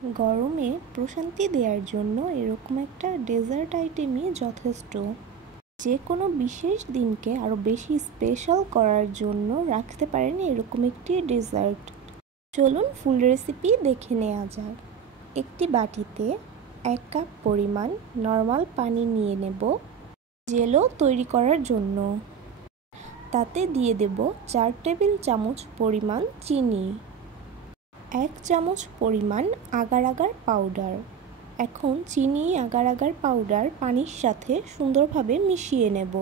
গরমে প্রশান্তি দেওয়ার জন্য এরকম একটা ডেজার্ট আইটেমই যথেষ্ট। যে কোনো বিশেষ দিনকে আরও বেশি স্পেশাল করার জন্য রাখতে পারেন এরকম একটি ডেজার্ট। চলুন ফুল রেসিপি দেখে নেওয়া যাক। একটি বাটিতে 1 কাপ পরিমাণ নর্মাল পানি নিয়ে নেব জেলো তৈরি করার জন্য। তাতে দিয়ে দেব 4 টেবিল চামচ পরিমাণ চিনি, 1 চামচ পরিমাণ আগার আগার পাউডার। এখন চিনি আগার আগার পাউডার পানির সাথে সুন্দরভাবে মিশিয়ে নেব।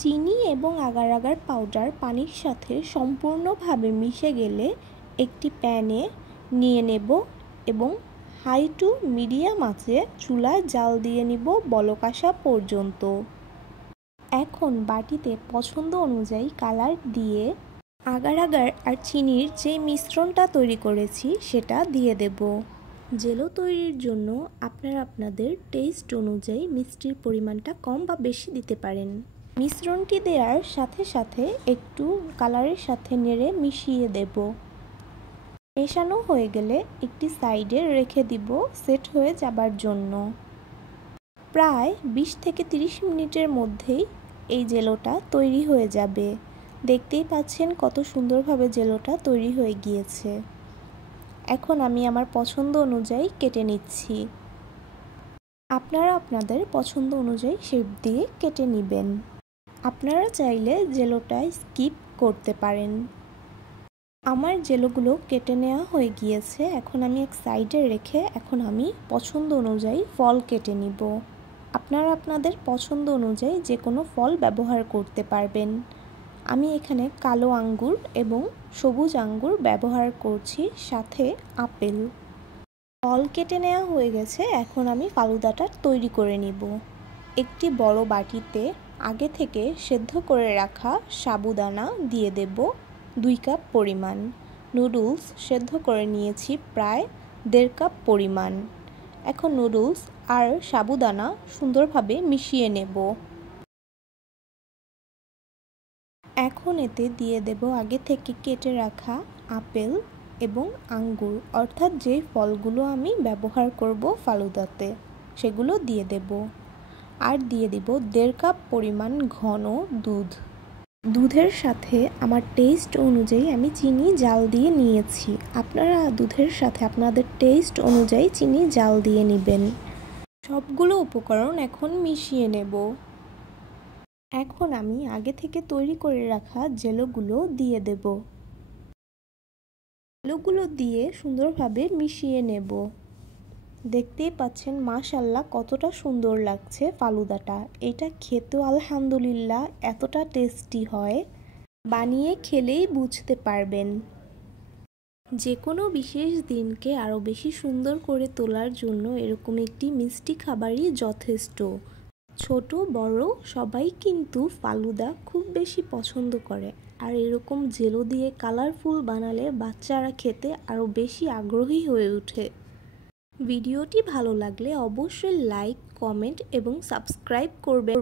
চিনি এবং আগার আগার পাউডার পানির সাথে সম্পূর্ণভাবে মিশে গেলে একটি প্যানে নিয়ে নেব এবং হাই টু মিডিয়াম আঁচে চুলায় জাল দিয়ে নিব বলক আসা পর্যন্ত। এখন বাটিতে পছন্দ অনুযায়ী কালার দিয়ে আগার আগার আর চিনির যে মিশ্রণটা তৈরি করেছি সেটা দিয়ে দেব। জেলো তৈরির জন্য আপনারা আপনাদের টেস্ট অনুযায়ী মিষ্টির পরিমাণটা কম বা বেশি দিতে পারেন। মিশ্রণটি দেওয়ার সাথে সাথে একটু কালারের সাথে নেড়ে মিশিয়ে দেব। মেশানো হয়ে গেলে একটি সাইডে রেখে দিব সেট হয়ে যাবার জন্য। প্রায় 20 থেকে 30 মিনিটের মধ্যেই এই জেলোটা তৈরি হয়ে যাবে। দেখতেই পাচ্ছেন কত সুন্দরভাবে জেলোটা তৈরি হয়ে গিয়েছে। এখন আমি আমার পছন্দ অনুযায়ী কেটে নিচ্ছি। আপনারা আপনাদের পছন্দ অনুযায়ী শেপ দিয়ে কেটে নেবেন। আপনারা চাইলে জেলোটা স্কিপ করতে পারেন। আমার জেলোগুলো কেটে নেওয়া হয়ে গিয়েছে। এখন আমি এক সাইডে রেখে এখন আমি পছন্দ অনুযায়ী ফল কেটে নিব। আপনারা আপনাদের পছন্দ অনুযায়ী যে কোনো ফল ব্যবহার করতে পারবেন। আমি এখানে কালো আঙ্গুর এবং সবুজ আঙ্গুর ব্যবহার করছি, সাথে আপেল। ফল কেটে নেওয়া হয়ে গেছে। এখন আমি ফালুদাটা তৈরি করে নিব। একটি বড় বাটিতে আগে থেকে সেদ্ধ করে রাখা সাবুদানা দিয়ে দেব 2 কাপ পরিমাণ। নুডলস সেদ্ধ করে নিয়েছি প্রায় 1.5 কাপ পরিমাণ। এখন নুডলস আর সাবুদানা সুন্দরভাবে মিশিয়ে নেব। এখন এতে দিয়ে দেব আগে থেকে কেটে রাখা আপেল এবং আঙ্গুর, অর্থাৎ যে ফলগুলো আমি ব্যবহার করব ফালুদাতে সেগুলো দিয়ে দেব। আর দিয়ে দেব 1.5 কাপ পরিমাণ ঘন দুধ। দুধের সাথে আমার টেস্ট অনুযায়ী আমি চিনি জাল দিয়ে নিয়েছি। আপনারা দুধের সাথে আপনাদের টেস্ট অনুযায়ী চিনি জাল দিয়ে নেবেন। সবগুলো উপকরণ এখন মিশিয়ে নেব। এখন আমি আগে থেকে তৈরি করে রাখা জেলোগুলো দিয়ে দেব। জেলোগুলো দিয়ে সুন্দরভাবে মিশিয়ে নেব। দেখতেই পাচ্ছেন মাশাআল্লাহ কতটা সুন্দর লাগছে ফালুদাটা। এটা খেতেও আলহামদুলিল্লাহ এতটা টেস্টি হয়, বানিয়ে খেলেই বুঝতে পারবেন। যে কোনো বিশেষ দিনকে আরও বেশি সুন্দর করে তোলার জন্য এরকম একটি মিষ্টি খাবারই যথেষ্ট। ছোট বড় সবাই কিন্তু ফালুদা খুব বেশি পছন্দ করে, আর এরকম জেলো দিয়ে কালারফুল বানালে বাচ্চারা খেতে আরও বেশি আগ্রহী হয়ে ওঠে। ভিডিওটি ভালো লাগলে অবশ্যই লাইক, কমেন্ট এবং সাবস্ক্রাইব করবেন।